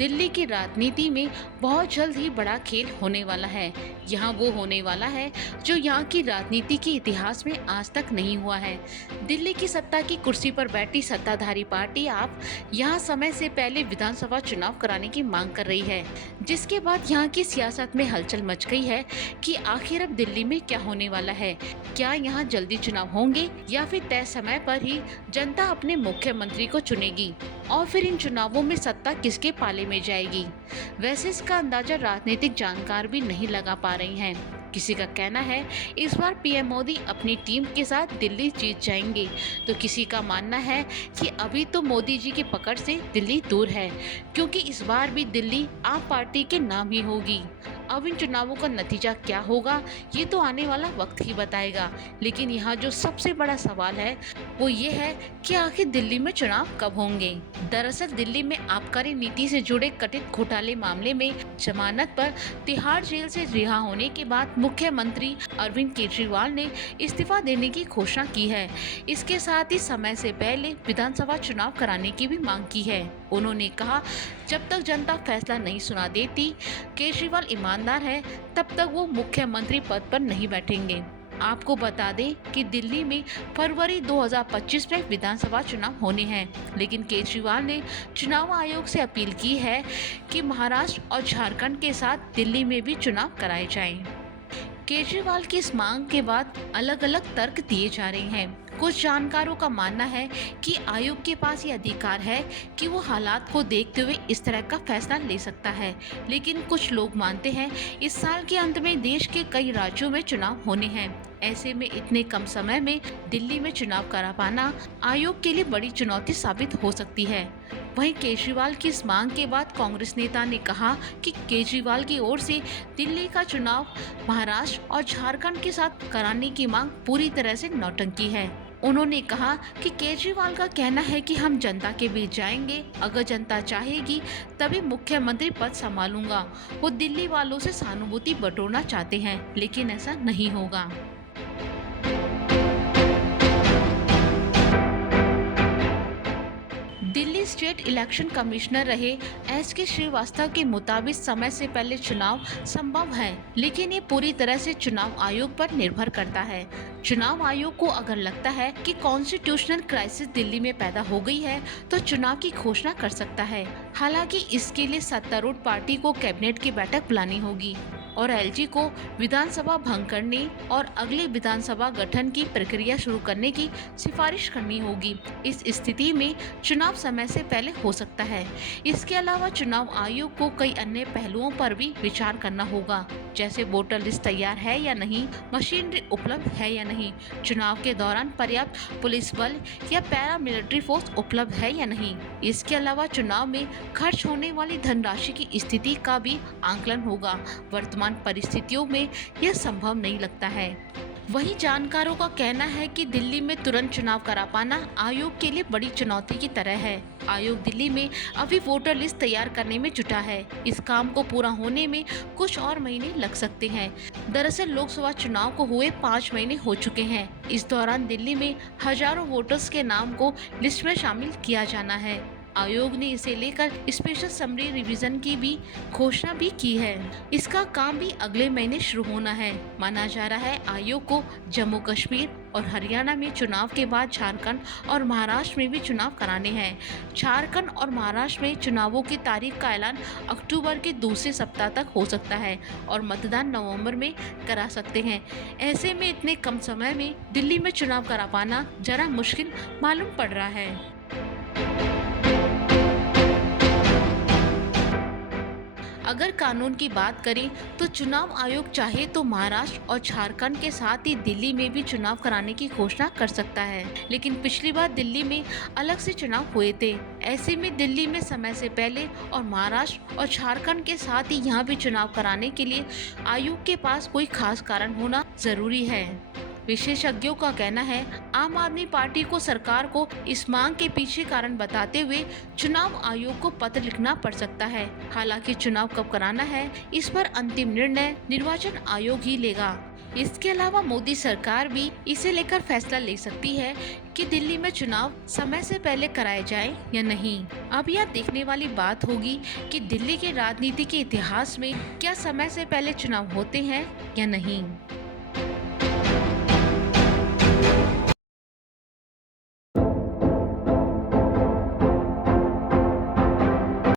दिल्ली की राजनीति में बहुत जल्द ही बड़ा खेल होने वाला है। यहाँ वो होने वाला है जो यहाँ की राजनीति के इतिहास में आज तक नहीं हुआ है। दिल्ली की सत्ता की कुर्सी पर बैठी सत्ताधारी पार्टी आप यहाँ समय से पहले विधानसभा चुनाव कराने की मांग कर रही है, जिसके बाद यहाँ की सियासत में हलचल मच गई है कि आखिर अब दिल्ली में क्या होने वाला है। क्या यहाँ जल्दी चुनाव होंगे या फिर तय समय पर ही जनता अपने मुख्यमंत्री को चुनेगी और फिर इन चुनावों में सत्ता किसके पाले में जाएगी। वैसे इसका अंदाजा राजनीतिक जानकार भी नहीं लगा पा रही हैं। किसी का कहना है इस बार पीएम मोदी अपनी टीम के साथ दिल्ली जीत जाएंगे, तो किसी का मानना है कि अभी तो मोदी जी की पकड़ से दिल्ली दूर है, क्योंकि इस बार भी दिल्ली आप पार्टी के नाम ही होगी। अब इन चुनावों का नतीजा क्या होगा ये तो आने वाला वक्त ही बताएगा, लेकिन यहाँ जो सबसे बड़ा सवाल है वो ये है कि आखिर दिल्ली में चुनाव कब होंगे। दरअसल दिल्ली में आबकारी नीति से जुड़े कथित घोटाले मामले में जमानत पर तिहाड़ जेल से रिहा होने के बाद मुख्यमंत्री अरविंद केजरीवाल ने इस्तीफा देने की घोषणा की है। इसके साथ ही समय से पहले विधानसभा चुनाव कराने की भी मांग की है। उन्होंने कहा, जब तक जनता फैसला नहीं सुना देती, केजरीवाल ईमानदार है, तब तक वो मुख्यमंत्री पद पर नहीं बैठेंगे। आपको बता दें कि दिल्ली में फरवरी 2025 में विधानसभा चुनाव होने हैं, लेकिन केजरीवाल ने चुनाव आयोग से अपील की है कि महाराष्ट्र और झारखंड के साथ दिल्ली में भी चुनाव कराए जाएं। केजरीवाल की इस मांग के बाद अलग अलग तर्क दिए जा रहे हैं। कुछ जानकारों का मानना है कि आयोग के पास ये अधिकार है कि वो हालात को देखते हुए इस तरह का फैसला ले सकता है, लेकिन कुछ लोग मानते हैं इस साल के अंत में देश के कई राज्यों में चुनाव होने हैं। ऐसे में इतने कम समय में दिल्ली में चुनाव करा पाना आयोग के लिए बड़ी चुनौती साबित हो सकती है। वहीं केजरीवाल की इस मांग के बाद कांग्रेस नेता ने कहा कि केजरीवाल की ओर से दिल्ली का चुनाव महाराष्ट्र और झारखंड के साथ कराने की मांग पूरी तरह से नौटंकी है। उन्होंने कहा कि केजरीवाल का कहना है कि हम जनता के बीच जाएंगे, अगर जनता चाहेगी तभी मुख्यमंत्री पद संभालूंगा। वो दिल्ली वालों से सहानुभूति बटोरना चाहते हैं, लेकिन ऐसा नहीं होगा। दिल्ली स्टेट इलेक्शन कमिश्नर रहे एस.के. श्रीवास्तव के मुताबिक समय से पहले चुनाव संभव है, लेकिन ये पूरी तरह से चुनाव आयोग पर निर्भर करता है। चुनाव आयोग को अगर लगता है कि कॉन्स्टिट्यूशनल क्राइसिस दिल्ली में पैदा हो गई है तो चुनाव की घोषणा कर सकता है। हालांकि इसके लिए सत्तारूढ़ पार्टी को कैबिनेट की बैठक बुलानी होगी और एलजी को विधानसभा भंग करने और अगले विधानसभा गठन की प्रक्रिया शुरू करने की सिफारिश करनी होगी। इस स्थिति में चुनाव समय से पहले हो सकता है। इसके अलावा चुनाव आयोग को कई अन्य पहलुओं पर भी विचार करना होगा, जैसे वोटर लिस्ट तैयार है या नहीं, मशीनरी उपलब्ध है या नहीं, चुनाव के दौरान पर्याप्त पुलिस बल या पैरामिलिट्री फोर्स उपलब्ध है या नहीं। इसके अलावा चुनाव में खर्च होने वाली धनराशि की स्थिति का भी आंकलन होगा। वर्तमान परिस्थितियों में यह संभव नहीं लगता है। वहीं जानकारों का कहना है कि दिल्ली में तुरंत चुनाव करा पाना आयोग के लिए बड़ी चुनौती की तरह है। आयोग दिल्ली में अभी वोटर लिस्ट तैयार करने में जुटा है। इस काम को पूरा होने में कुछ और महीने लग सकते हैं। दरअसल लोकसभा चुनाव को हुए 5 महीने हो चुके हैं। इस दौरान दिल्ली में हजारों वोटर्स के नाम को लिस्ट में शामिल किया जाना है। आयोग ने इसे लेकर स्पेशल समरी रिवीजन की भी घोषणा भी की है। इसका काम भी अगले महीने शुरू होना है। माना जा रहा है आयोग को जम्मू कश्मीर और हरियाणा में चुनाव के बाद झारखंड और महाराष्ट्र में भी चुनाव कराने हैं। झारखंड और महाराष्ट्र में चुनावों की तारीख का ऐलान अक्टूबर के दूसरे सप्ताह तक हो सकता है और मतदान नवंबर में करा सकते हैं। ऐसे में इतने कम समय में दिल्ली में चुनाव करा पाना जरा मुश्किल मालूम पड़ रहा है। अगर कानून की बात करें तो चुनाव आयोग चाहे तो महाराष्ट्र और झारखंड के साथ ही दिल्ली में भी चुनाव कराने की घोषणा कर सकता है, लेकिन पिछली बार दिल्ली में अलग से चुनाव हुए थे। ऐसे में दिल्ली में समय से पहले और महाराष्ट्र और झारखंड के साथ ही यहाँ भी चुनाव कराने के लिए आयोग के पास कोई खास कारण होना जरूरी है। विशेषज्ञों का कहना है आम आदमी पार्टी को सरकार को इस मांग के पीछे कारण बताते हुए चुनाव आयोग को पत्र लिखना पड़ सकता है। हालांकि चुनाव कब कराना है इस पर अंतिम निर्णय निर्वाचन आयोग ही लेगा। इसके अलावा मोदी सरकार भी इसे लेकर फैसला ले सकती है कि दिल्ली में चुनाव समय से पहले कराए जाएं या नहीं। अब यह देखने वाली बात होगी कि दिल्ली के राजनीति के इतिहास में क्या समय से पहले चुनाव होते हैं या नहीं।